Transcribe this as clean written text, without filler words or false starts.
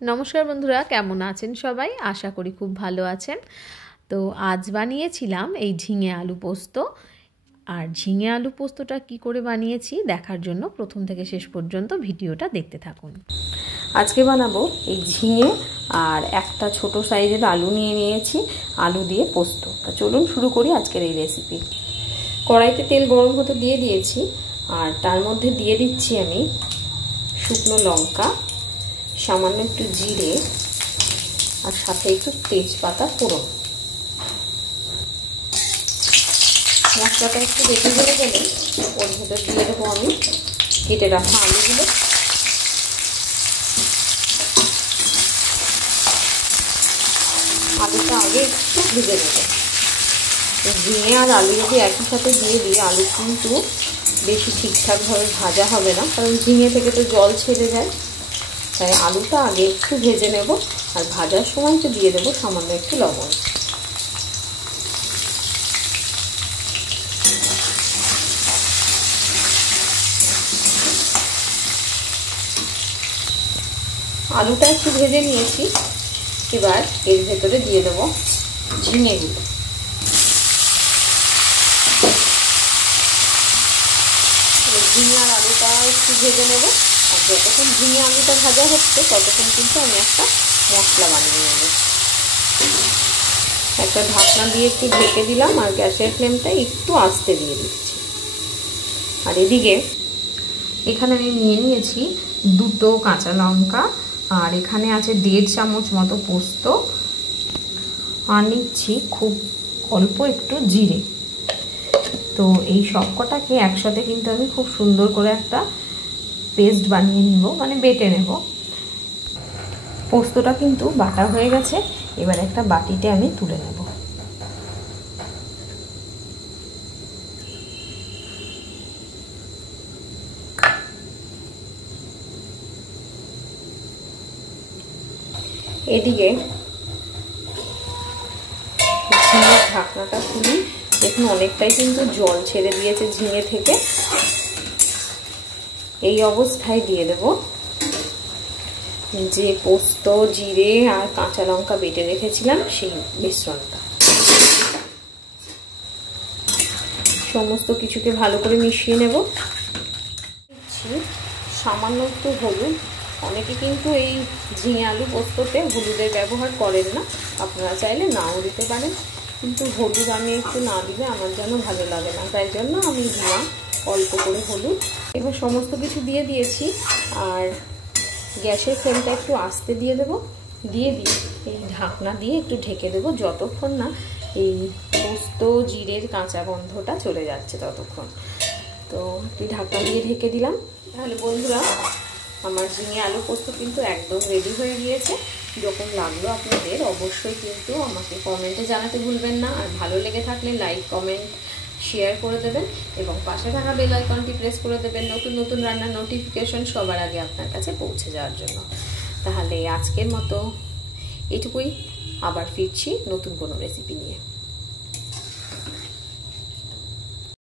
নমস্কার বন্ধুরা, কেমন আছেন সবাই? আশা করি খুব ভালো আছেন। তো আজ বানিয়েছিলাম এই ঝিঙে আলু পোস্ত। আর ঝিঙে আলু পোস্তটা কি করে বানিয়েছি দেখার জন্য প্রথম থেকে শেষ পর্যন্ত ভিডিওটা দেখতে থাকুন। আজকে বানাবো এই ঝিঙে আর একটা ছোট সাইজের আলু নিয়েছি, আলু দিয়ে পোস্ত। তা চলুন শুরু করি আজকের এই রেসিপি। কড়াইতে তেল গরম হতে দিয়ে দিয়েছি, আর তার মধ্যে দিয়ে দিচ্ছি আমি শুকনো লঙ্কা, সামান্য একটু জিরে, আর সাথে একটু তেজপাতা ফোড়ন। মশলাটা একটু বেশি হয়ে গেলে ওর ভেতর দিয়ে দেবো আমি কেটে রাখা আলুগুলো। আলুটা আগে একটু ভেজে নেবো। ঝিঙে আর আলু যদি একই সাথে দিয়ে দিই, আলু কিন্তু বেশি ঠিকঠাকভাবে ভাজা হবে না, কারণ ঝিঙে থেকে তো জল ছেড়ে যায়। তাই আলুটা আগে একটু ভেজে নেব, আর ভাজার সময় তো দিয়ে দেবো সামান্য একটু লবণ। আলুটা একটু ভেজে নিয়েছি, এবার এর ভেতরে দিয়ে দেবো ঝিঙেগুলো। ঝিঙে আর আলুটা একটু ভেজে নেব, আর যতক্ষণ ঝিঙে আলুটা ভাজা হচ্ছে ততক্ষণ কিন্তু আমি একটা মশলা বানিয়ে নেব। একটা ঢাকনা দিয়ে একটু ঢেকে দিলাম, আর গ্যাসের ফ্লেমটা একটু আস্তে দিয়ে দিচ্ছি। আর এখানে আমি নিয়ে নিয়েছি 2 কাঁচা লঙ্কা, আর এখানে আছে 1.5 চামচ মতো পোস্ত, আর নিচ্ছি খুব অল্প একটু জিরে। তো এই সবকটাকে একসাথে কিন্তু আমি খুব সুন্দর করে একটা পেস্ট বানিয়ে নেব, মানে বেটে নেব। পোস্তটা কিন্তু বাটা হয়ে গেছে, এবার একটা বাটিতে আমি তুলে নেব। এদিকে ঝিঙের ঢাকনাটা খুলি, দেখুন অনেকটাই কিন্তু জল ছেড়ে দিয়েছে ঝিঙে থেকে। এই অবস্থায় দিয়ে দেব যে পোস্ত, জিরে আর কাঁচা লঙ্কা বেটে রেখেছিলাম সেই মিশ্রণটা। সমস্ত কিছুকে ভালো করে মিশিয়ে নেব। সামান্য একটু হলুদ। অনেকে কিন্তু এই ঝিঙে আলু পোস্ততে হলুদের ব্যবহার করেন না, আপনারা চাইলে নাও দিতে পারেন, কিন্তু হলুদ আমি একটু না দিলে আমার যেন ভালো লাগে না, তাই জন্য আমি দিলাম অল্প করে হলুদ। এবার সমস্ত কিছু দিয়ে দিয়েছি, আর গ্যাসের ফ্লেমটা একটু আস্তে দিয়ে দেবো। দিয়ে এই ঢাকনা দিয়ে একটু ঢেকে দেবো যতক্ষণ না এই পোস্ত জিরের কাঁচা গন্ধটা চলে যাচ্ছে ততক্ষণ। তো একটু ঢাকনা দিয়ে ঢেকে দিলাম। তাহলে বন্ধুরা, আমার ঝিঙে আলু পোস্ত কিন্তু একদম রেডি হয়ে গিয়েছে। যখন লাগলো আপনাদের অবশ্যই কিন্তু আমাকে কমেন্টে জানাতে ভুলবেন না, আর ভালো লেগে থাকলে লাইক, কমেন্ট, শেয়ার করে দেবেন, এবং পাশে থাকা বেল আইকনটি প্রেস করে দেবেন নতুন নতুন রান্নার নোটিফিকেশন সবার আগে আপনার কাছে পৌঁছে যাওয়ার জন্য। তাহলে আজকের মতো এটুকুই, আবার ফিরছি নতুন কোনো রেসিপি নিয়ে।